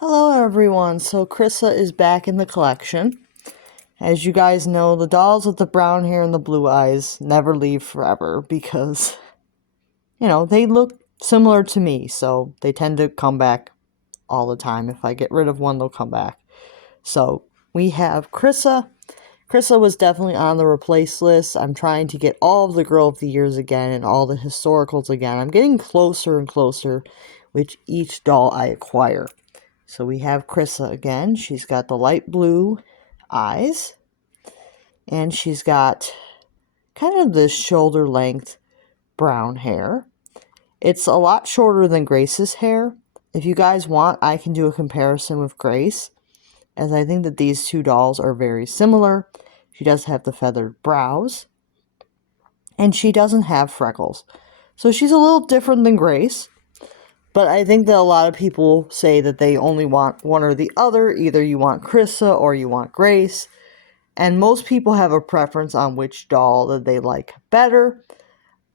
Hello everyone, so Chrissa is back in the collection. As you guys know, the dolls with the brown hair and the blue eyes never leave forever because, they look similar to me, so they tend to come back all the time. If I get rid of one, they'll come back. So, we have Chrissa. Chrissa was definitely on the replace list. I'm trying to get all of the Girl of the Years again and all the historicals again. I'm getting closer and closer with each doll I acquire. So we have Chrissa again. She's got the light blue eyes. And she's got kind of this shoulder length brown hair. It's a lot shorter than Grace's hair. If you guys want, I can do a comparison with Grace, as I think that these two dolls are very similar. She does have the feathered brows, and she doesn't have freckles. So she's a little different than Grace. But I think that a lot of people say that they only want one or the other. Either you want Chrissa or you want Grace. And most people have a preference on which doll that they like better.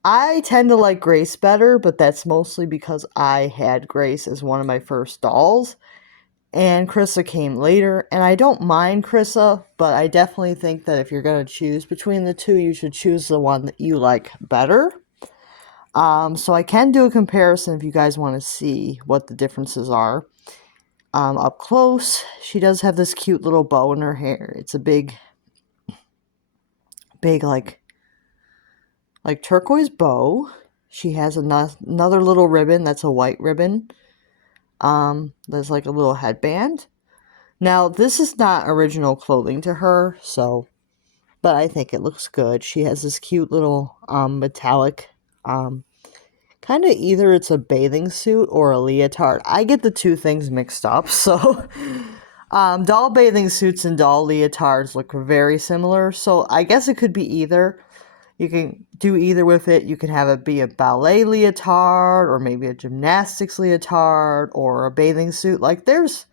I tend to like Grace better, but that's mostly because I had Grace as one of my first dolls. And Chrissa came later. And I don't mind Chrissa, but I definitely think that if you're going to choose between the two, you should choose the one that you like better. So I can do a comparison if you guys want to see what the differences are. Up close, she does have this cute little bow in her hair. It's a big like turquoise bow. She has another little ribbon that's a white ribbon. There's like a little headband. Now, this is not original clothing to her, but I think it looks good. She has this cute little metallic kind of either it's a bathing suit or a leotard. I get the two things mixed up. So doll bathing suits and doll leotards look very similar. So I guess it could be either. You can do either with it. You can have it be a ballet leotard or maybe a gymnastics leotard or a bathing suit. Like there's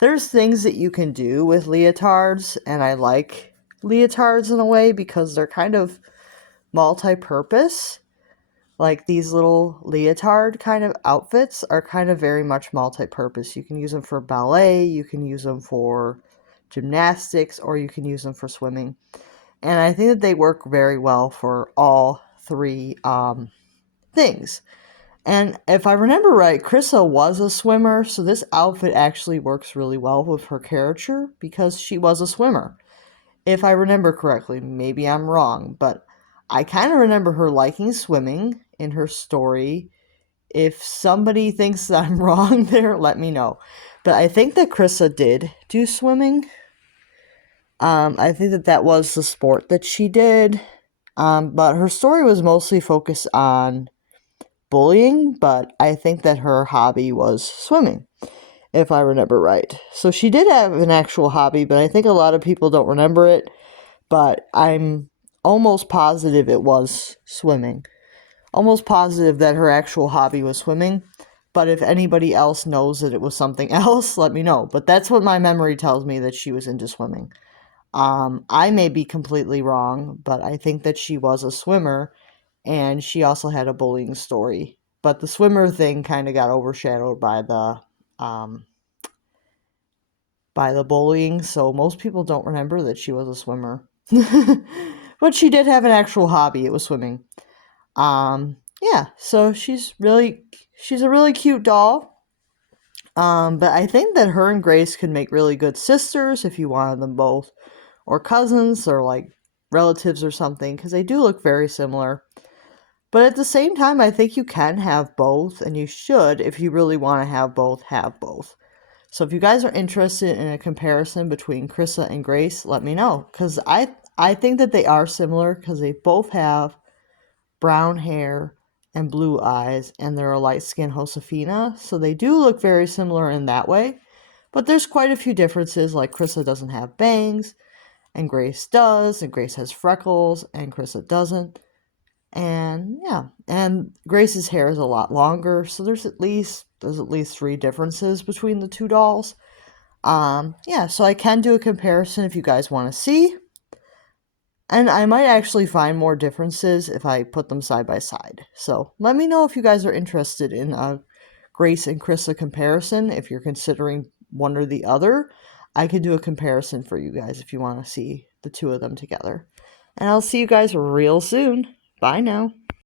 things that you can do with leotards, and I like leotards in a way because they're kind of multi-purpose. Like these little leotard kind of outfits are kind of very much multi-purpose. You can use them for ballet, you can use them for gymnastics, or you can use them for swimming. And I think that they work very well for all three things. And if I remember right, Chrissa was a swimmer, so this outfit actually works really well with her character because she was a swimmer. If I remember correctly, maybe I'm wrong, but I kind of remember her liking swimming in her story. If somebody thinks that I'm wrong there, let me know. But I think that Chrissa did do swimming. I think that was the sport that she did. But her story was mostly focused on bullying, but I think that her hobby was swimming, if I remember right. So she did have an actual hobby, but I think a lot of people don't remember it. But I'm almost positive it was swimming. Almost positive that her actual hobby was swimming. But if anybody else knows that it was something else, let me know. But that's what my memory tells me, that she was into swimming. I may be completely wrong, but I think that she was a swimmer, and she also had a bullying story. But the swimmer thing kind of got overshadowed by the bullying, so most people don't remember that she was a swimmer. But she did have an actual hobby. It was swimming. Yeah, so she's a really cute doll. But I think that her and Grace could make really good sisters if you wanted them both, or cousins, or like relatives or something, because they do look very similar. But at the same time, I think you can have both, and you should, if you really want to have both, have both. So if you guys are interested in a comparison between Chrissa and Grace, let me know, because I think that they are similar, because they both have brown hair and blue eyes, and they're a light-skinned Josefina, so they do look very similar in that way. But there's quite a few differences, like Chrissa doesn't have bangs, and Grace does, and Grace has freckles, and Chrissa doesn't. And yeah, and Grace's hair is a lot longer, so there's at least three differences between the two dolls. Yeah, so I can do a comparison if you guys want to see. And I might actually find more differences if I put them side by side. So let me know if you guys are interested in a Grace and Chrissa comparison, if you're considering one or the other, I could do a comparison for you guys if you want to see the two of them together. And I'll see you guys real soon. Bye now.